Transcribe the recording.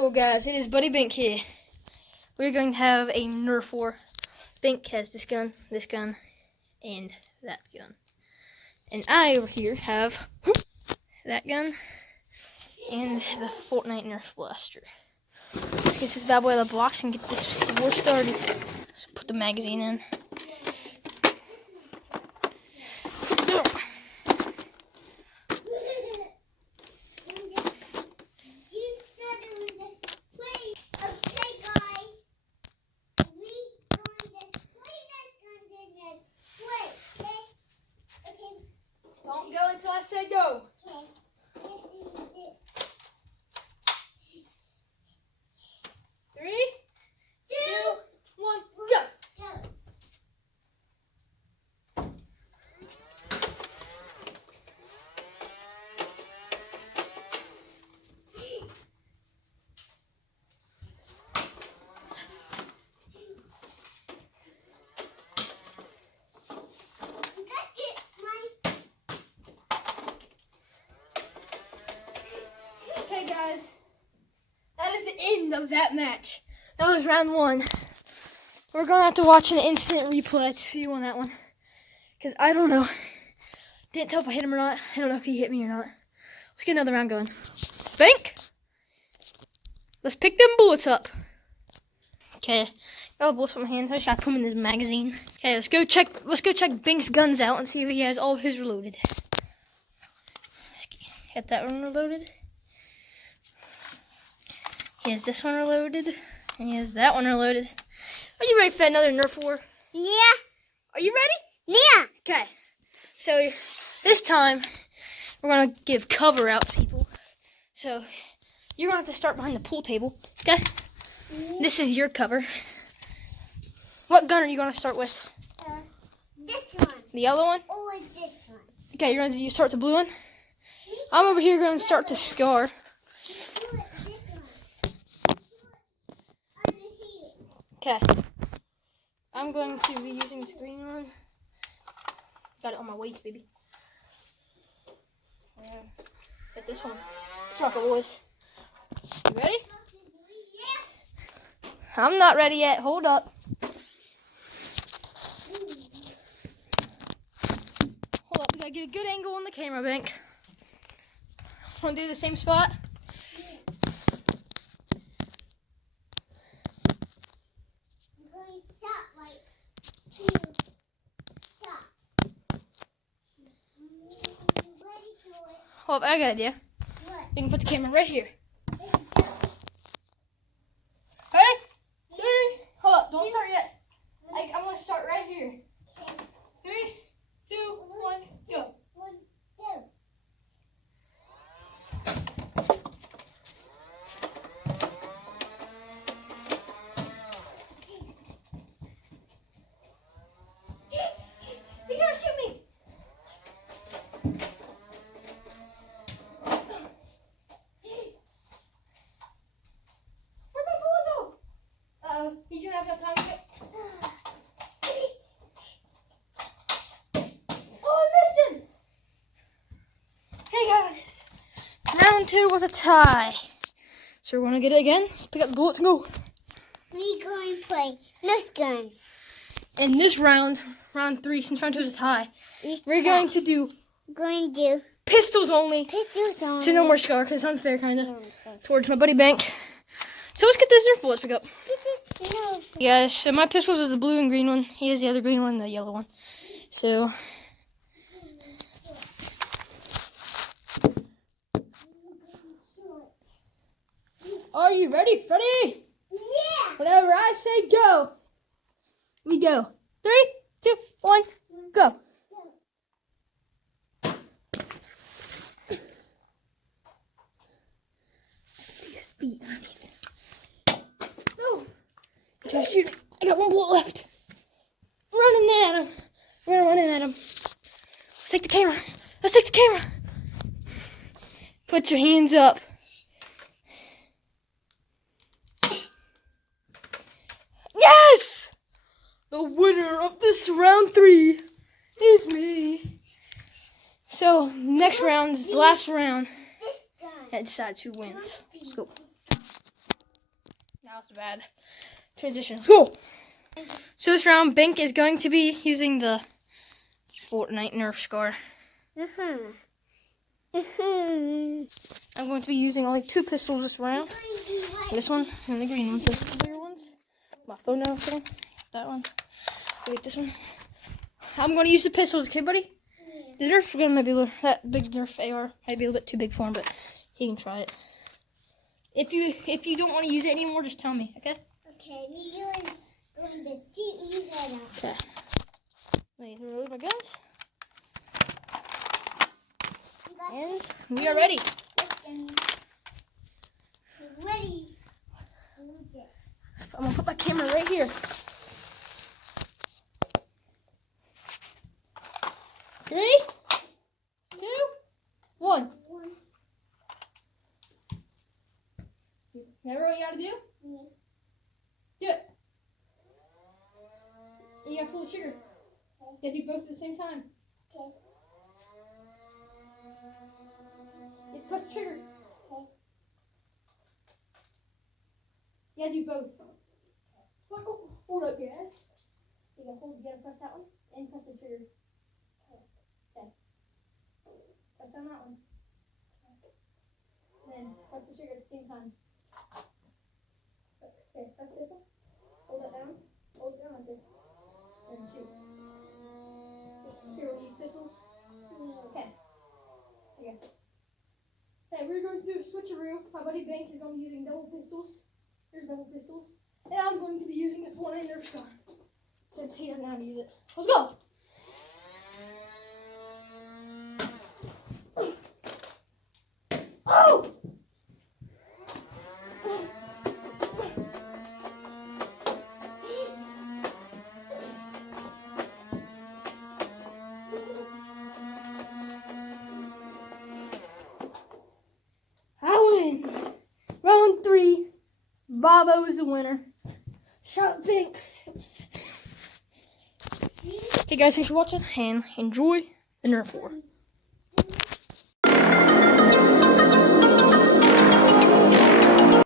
Hello guys, it is Buddy Bink here. We're going to have a Nerf war. Bink has this gun, and that gun. And I over here have that gun and the Fortnite Nerf blaster. Let's get this bad boy out of the box and get this war started. Let's put the magazine in. Don't go until I say go. Okay. 3, 2, 1, go. Okay guys, that is the end of that match. That was round 1. We're going to have to watch an instant replay to see you on that one. Because I don't know. Didn't tell if I hit him or not. I don't know if he hit me or not. Let's get another round going. Bink! Let's pick them bullets up. Okay, got all the bullets from my hands. I just gotta put them in this magazine. Okay, let's go check Bink's guns out and see if he has all of his reloaded. Let's get that one reloaded. He has this one reloaded, and he has that one reloaded. Are you ready for another Nerf war? Yeah. Are you ready? Yeah. Okay. So this time we're gonna give cover out to people. So you're gonna have to start behind the pool table. Okay. This is your cover. What gun are you gonna start with? This one. The yellow one? Or this one. Okay. You're gonna start the blue one. I'm over here gonna start the scar. Okay, I'm going to be using this green one. Got it on my waist, baby. Yeah. Get this one. Let's rock it, boys. You ready? Yeah. I'm not ready yet. Hold up. Hold up. We gotta get a good angle on the camera, Bink. Want to do the same spot? Hold up, I got an idea. What? You can put the camera right here. Ready? 3. Hold up, don't start yet. I'm gonna start right here. 3, 2, 1, go. 1, 2. He's gonna shoot me. He's gonna have enough time to get. Oh, I missed him! Hey guys, round 2 was a tie. So we're gonna get it again. Let's pick up the bullets and go. We're going to play Nerf guns. In this round, round 3, since round 2 is a tie, we're going to do pistols only. Pistols on. So no more scar, because it's unfair, kind of, towards my buddy Bink. So let's get those Nerf bullets pick up. No. Yes, so my pistols is the blue and green one. He has the other green one and the yellow one. So are you ready, Freddy? Yeah. Whenever I say go, we go. 3, 2, 1, go. See his feet underneath. Oh. Try to shoot it. I got 1 bullet left. Running at him. We're gonna run in at him. Let's take the camera. Let's take the camera. Put your hands up. Yes! The winner of this round 3 is me. So next round is the last round. That decides who wins. Let's go. That was a bad transition. Go! So this round, Bink is going to be using the Fortnite Nerf scar. I'm going to be using only 2 pistols this round. This one and the green ones. Those are the bigger ones. My phone now. That one. Wait, this one. I'm going to use the pistols, okay, buddy? The Nerf gun might be a little, that big Nerf AR might be a little bit too big for him, but he can try it. If you don't want to use it anymore, just tell me, okay? Okay, we're going to shoot you right now. Okay. Wait, reload my guns. And we are ready. We're ready to do this. I'm gonna put my camera right here. 3, 2, 1. Remember what you gotta do? Yeah. Do it. You gotta pull the trigger. You gotta do both at the same time. Okay. You have to press the trigger. Okay. You gotta do both. Oh, hold up, guys. You gotta press that one and press the trigger. Okay. Press on that one. Then press the trigger at the same time. Okay, press this one. Hold that down. Hold it down like this. And shoot. Here, we'll use pistols. Okay. Okay. Hey, we're going to do a switcheroo. My buddy Bink is going to be using double pistols. Here's double pistols. And I'm going to be using the Fortnite Nerf scar. Since he doesn't know how to use it. Let's go! Oh! I win! Round 3. Bobbo is the winner. Shout Bink. Okay guys, thanks for watching and enjoy the Nerf war.